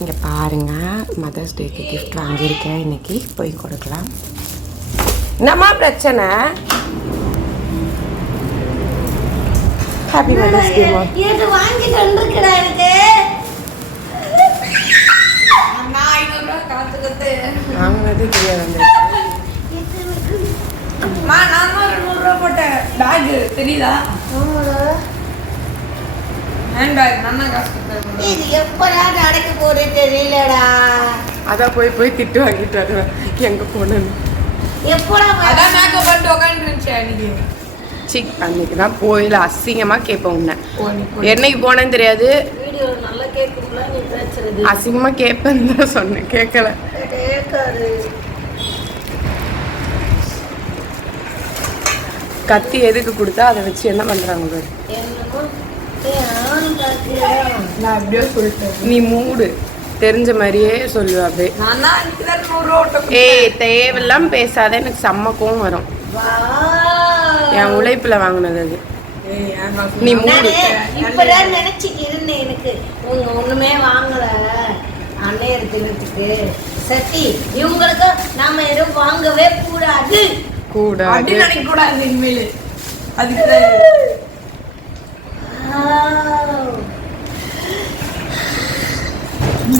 இங்கே பாருங்கள், மதர்ஸ் டேக்கு கிஃப்ட் வாங்கியிருக்கேன். இன்னைக்கு போய் கொடுக்கலாம். என்னம்மா பிரச்சனை? Happy mother's day. இது வாங்கி தந்துருக்கடா எனக்கு. நான் 500 ரூபாய் காத்துக்கிட்டு வாங்கினது தெரியாது. நான் 100 ரூபா போட்டேன் பேக் தெரியுதா? ஹேண்ட் பேக் நான் காசு கொடுத்தேன். இது எப்படா நடக்க போறது தெரியலடா. அதான் போய் திட்டு வாங்கிட்டு வருவேன். எங்க போனேன்னு எப்படா அதான் மேக்கப் பண்ணிட்டு உட்காந்துருந்துச்சு அன்னைக்கு. சிக் அன்னைக்கு தான் போயில அசிங்கமாக கேட்பேன் உன்னை. என்னைக்கு போனேன்னு தெரியாது. வீடியோ நல்லா கேட்கும்ல நீ பேசுறது. அசிங்கமாக கேட்பேன்னு தான் சொன்னேன், கேட்கல. கேட்காது. கத்தி எதுக்கு கொடுத்தா அதை வச்சு என்ன பண்றாங்க பாரு. நான் அப்படியே சொல்லிட்டேன். நீ மூடு தெரிஞ்ச மாதிரியே சொல்லுவ அப்படியே. ஏய் தேவையெல்லாம் பேசாத, எனக்கு செம்ம கோவம் வரும். என் உழைப்புல வாங்கினது அது. நீ மூடு. இப்பதான் நினைச்சிட்டு இருந்தேன், எனக்கு ஒண்ணுமே வாங்கல அன்னையர் தினத்துக்கு. சத்தி இவங்களுக்கு நாம எதுவும் வாங்கவே கூடாது கூடாது நினைக்க கூடாது. இனிமேல் அதுக்கு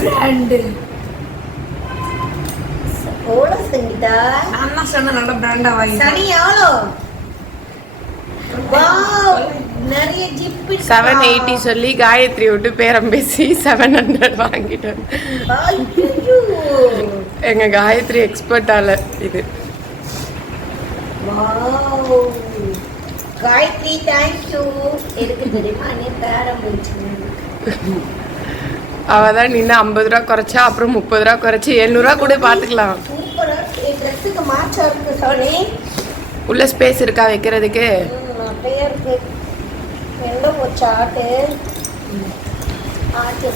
பிராண்ட் ஓல சங்கீதா நான் சொன்ன நல்ல பிராண்டா வாங்கி. சனி எவ்வளோ? வாவ் நிறைய ஜிப். 780 சொல்லி காயத்ரி விட்டு பேரம் பேசி 700 வாங்கிட்டேன். எங்க காயத்ரி எக்ஸ்பர்ட்டால இது. Wow Gayathri thank you. எனக்கு தெரியுமா நீ பேரம் பேசி அவதான் நின்று 50 ரூபா குறைச்சா, அப்புறம் 30 ரூபா குறைச்சி 700 ரூபா கூட பாத்துக்கலாம். சூப்பரா ட்ரெஸ்ஸுக்கு மாற்றா இருக்கு சோனி. உள்ள ஸ்பேஸ் இருக்கா வைக்கிறதுக்கு? நிறைய இருக்கு. எங்க போச்சு ஆட்டு? ஆட்டு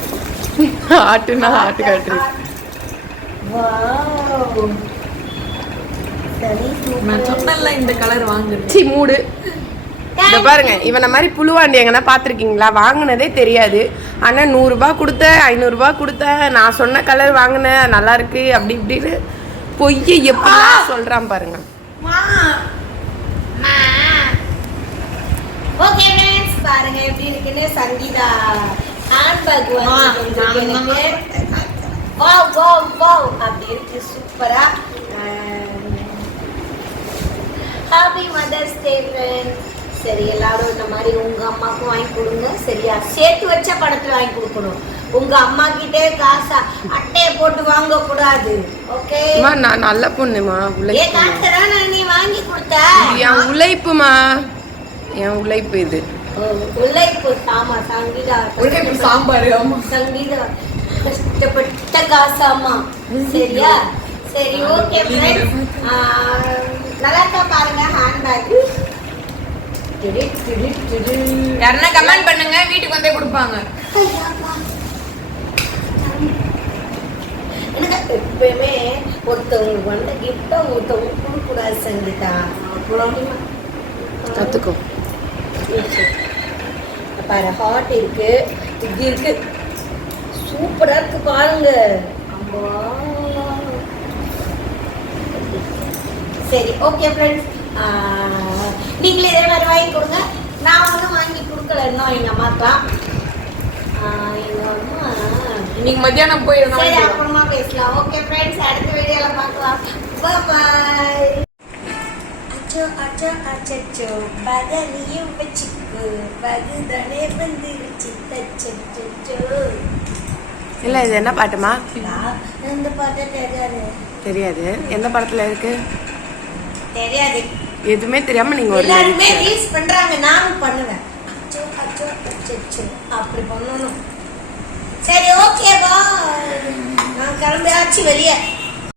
ஆட்டுனா ஆட்டு காட்டுரு. வாவ் சரி நான் சொன்னல இந்த கலர் வாங்குறேன். சி மூடு. இந்த பாருங்க, இவனை மாதிரி புழுவாண்டி எங்கன்னா பார்த்துருக்கீங்களா? வாங்கினதே தெரியாது. ஆனால் 100 ரூபாய் கொடுத்தேன், 500 ரூபாய் கொடுத்தேன், நான் சொன்ன கலர் வாங்கினேன், நல்லா இருக்கு அப்படி இப்படின்னு பொய்யை எப்படிலாம் சொல்றான் பாருங்க. ஓகே फ्रेंड्स பாருங்க எப்படி இருக்குன்னு. சங்கீதா ஹேண்ட்பேக் வாங்கிருக்கேன். வாவ் வாவ் வாவ் அப்படி இருக்கு சூப்பரா. Happy mother's day friends. சரி எல்லாரும் இந்த மாதிரி உங்க அம்மாவுக்கும் வாங்கி கொடுங்க சரியா? சேர்த்து வச்ச பணத்துல வாங்கி கொடுக்கணும். உங்க அம்மா கிட்டே காசா அட்டையை போட்டு வாங்க கூடாது. ஓகே நான் நல்ல பொண்ணுமா. நீ வாங்கி கொடுத்த என் உழைப்புமா, என் உழைப்பு இது. உழைப்பு சாமா சங்கீதா உழைப்பு சாம்பார். ஆமா சங்கீதா கஷ்டப்பட்ட காசாமா சரியா? சரி ஓகே फ्रेंड्स நல்லா இருக்கா பாருங்க ஹேண்ட்பேக். யாரனா கமெண்ட் பண்ணுங்க, வீட்டுக்கு வந்தே கொடுப்பாங்க. எனக்கு எப்பவுமே ஒருத்தவங்களுக்கு வந்து கிஃப்டா ஒருத்தவங்க கொடுக்கூடாது சங்கீதா. கத்துக்கோ. பாரு ஹார்ட் இருக்கு, இது இருக்கு, சூப்பரா இருக்கு பாருங்க. சரி ஓகே ஃப்ரெண்ட்ஸ், நீங்களே இதே மாதிரி வாங்கி கொடுங்க. நான் ஒன்றும் வாங்கி கொடுக்கல இன்னும் எங்க அம்மாக்கெல்லாம். எங்க அம்மா இன்னைக்கு மத்தியானம் போயிடும். சரி அப்புறமா பேசலாம். ஓகே ஃப்ரெண்ட்ஸ், அடுத்த வீடியோல பார்க்கலாம். பாய். அச்சோ அச்சோ அச்சோ பதனியும் வச்சுக்கு பகுதனே வந்துருச்சு தச்சோ. இல்லை இது என்ன பாட்டுமா? இந்த பாட்டு தெரியாது. தெரியாது. எந்த படத்துல இருக்கு தெரியாது. எதுவுமே தெரியாம நீங்க ஒரு எல்லாருமே ரீல்ஸ் பண்றாங்க, நானும் பண்ணுவேன். அச்சோ அச்சோ அச்சோ அப்படி பண்ணணும். சரி ஓகே பாய். நான் கிளம்பியாச்சு வெளியே.